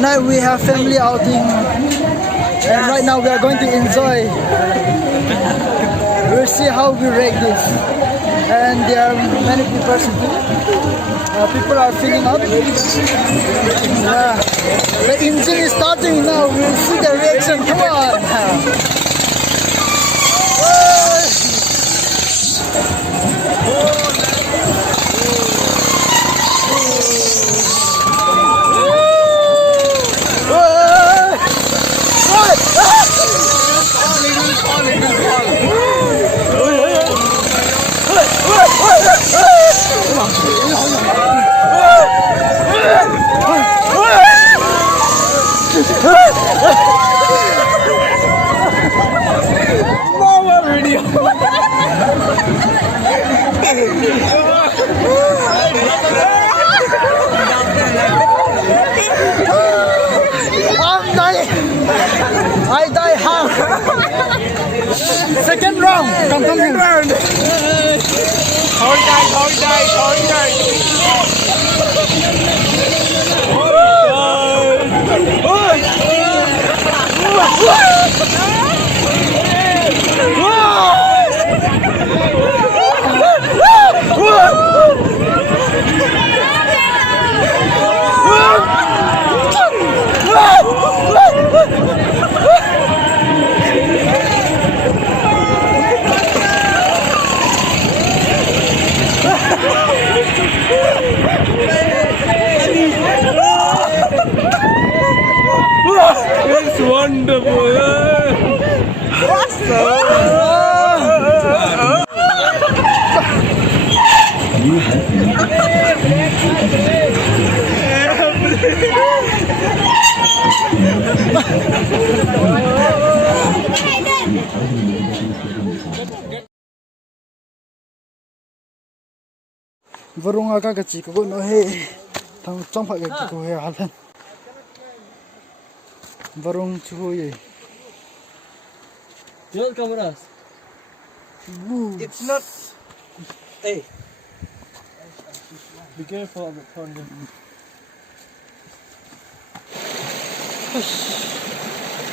Tonight we have family outing, and right now we are going to enjoy. We'll see how we rate this. And there are many people. People are filling up. Yeah. The engine is starting now. We'll see the reaction. Come on. I'm dying. I die half. Second round. Come. Round. Hold tight. It's wonderful. Varung aga ka chi ko no he thang chong pha ga ko he halan varung chu ye Don't come with us. It's not. Hey. Be careful of the thunder.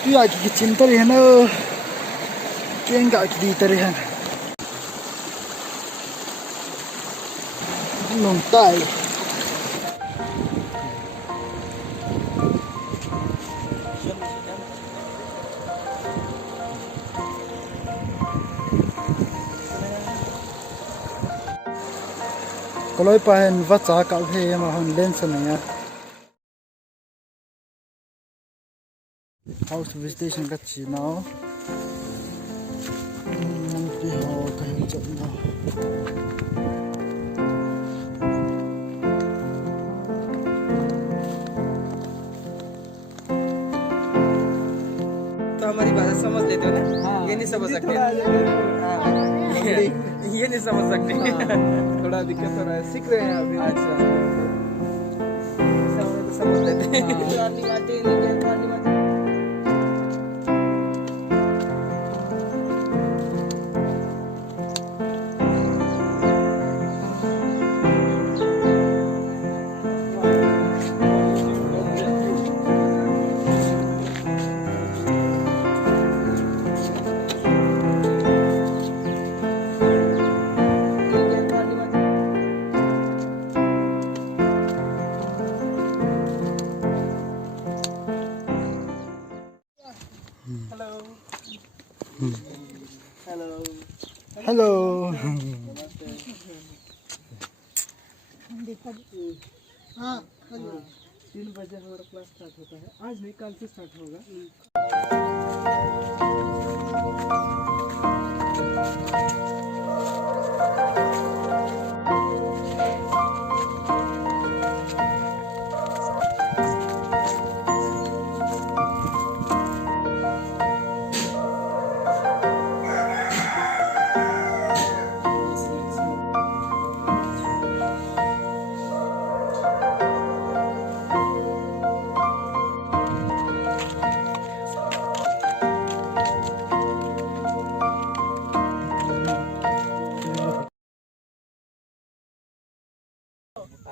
tu ya ki chin tar he na keng ga ki di tar he nong tai Koloi pahen vacha kal the ma hon len san ya house visitation ka chi now pi ho ka hin chat now तो हमारी भाषा समझ लेते हो ना? ये नहीं समझ सकते। ये नहीं समझ सकते। थोड़ा दिक्कत हो रहा है, सीख रहे हैं अभी। अच्छा। समझ लेते हैं। hello हाँ 3 बजे हमारा क्लास स्टार्ट होता है आज नहीं कल से स्टार्ट होगा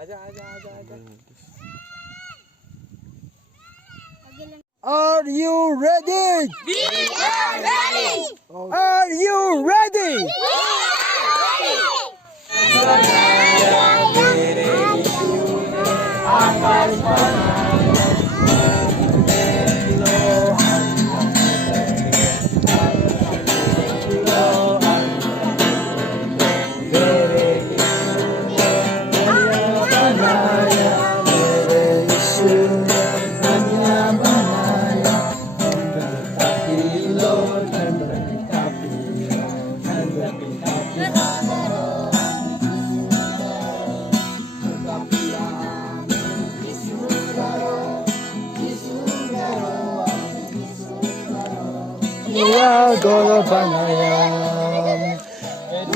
आजा आजा आजा आजा Are you ready? We are ready! Are you ready? We are Dunia golo banaya,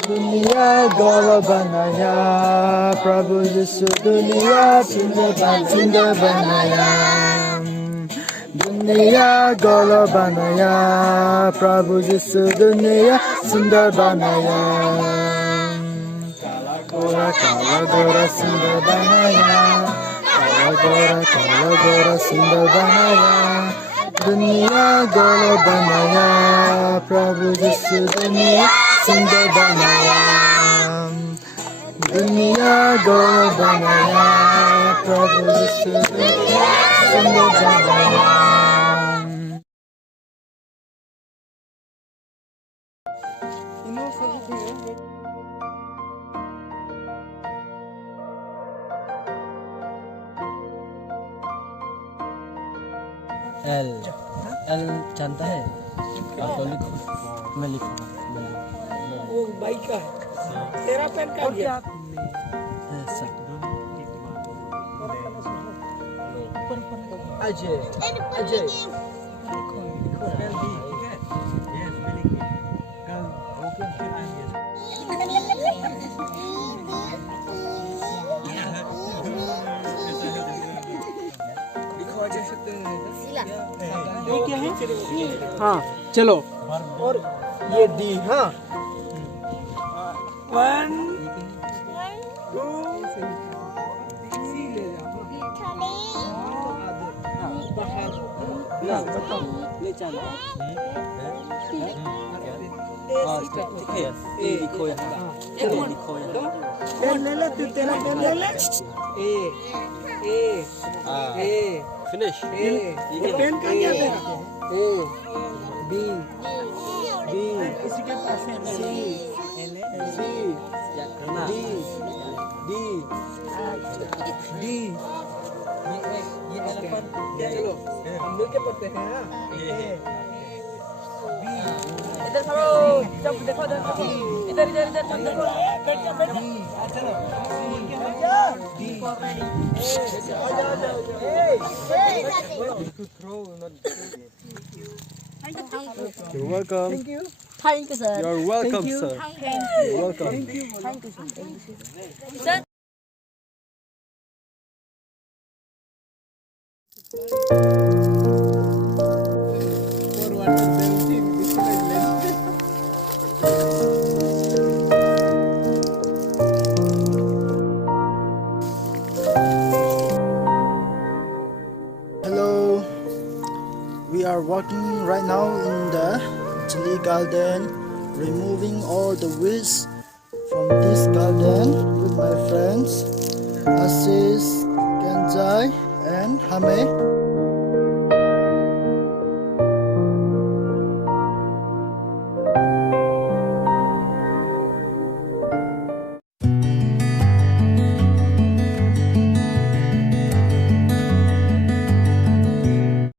dunia golo banaya, Prabhu Yesu dunia sundar banaya. Dunia golo banaya, Prabhu Yesu dunia sundar banaya. Kala gora sundar banaya, kala gora sundar banaya. Dunia golo banaya, Prabhu Yesu dunia sundar banaya. Dunia golo banaya, Prabhu Yesu dunia sundar banaya. L L जानता है आप तो लिखो मैं लिखूंगा वो bike का है तेरा पेन का है ऐसा अजय अजय ये क्या है हाँ चलो और ये डी हाँ 1 2 ले चलो ए लिखो यहाँ ए लिखो यहाँ पेन ले ले तू तेरा पेन ले ले ए ए ए फिनिश ये पेन का क्या तेरा ए बी बी किसी के पास है सी सी डी डी डी ये चलो हम मिलके पढ़ते हैं हाँ इधर खड़ो जब देखो इधर इधर इधर सब देखो बैठ जा चलो You're welcome. Thank you. Thank you, sir. You're welcome, sir. You're welcome. Thank you, sir. Sir. Hello. We are walking right now in the Chili garden, removing all the weeds from this garden with my friends Asis, Kenjai and Hame.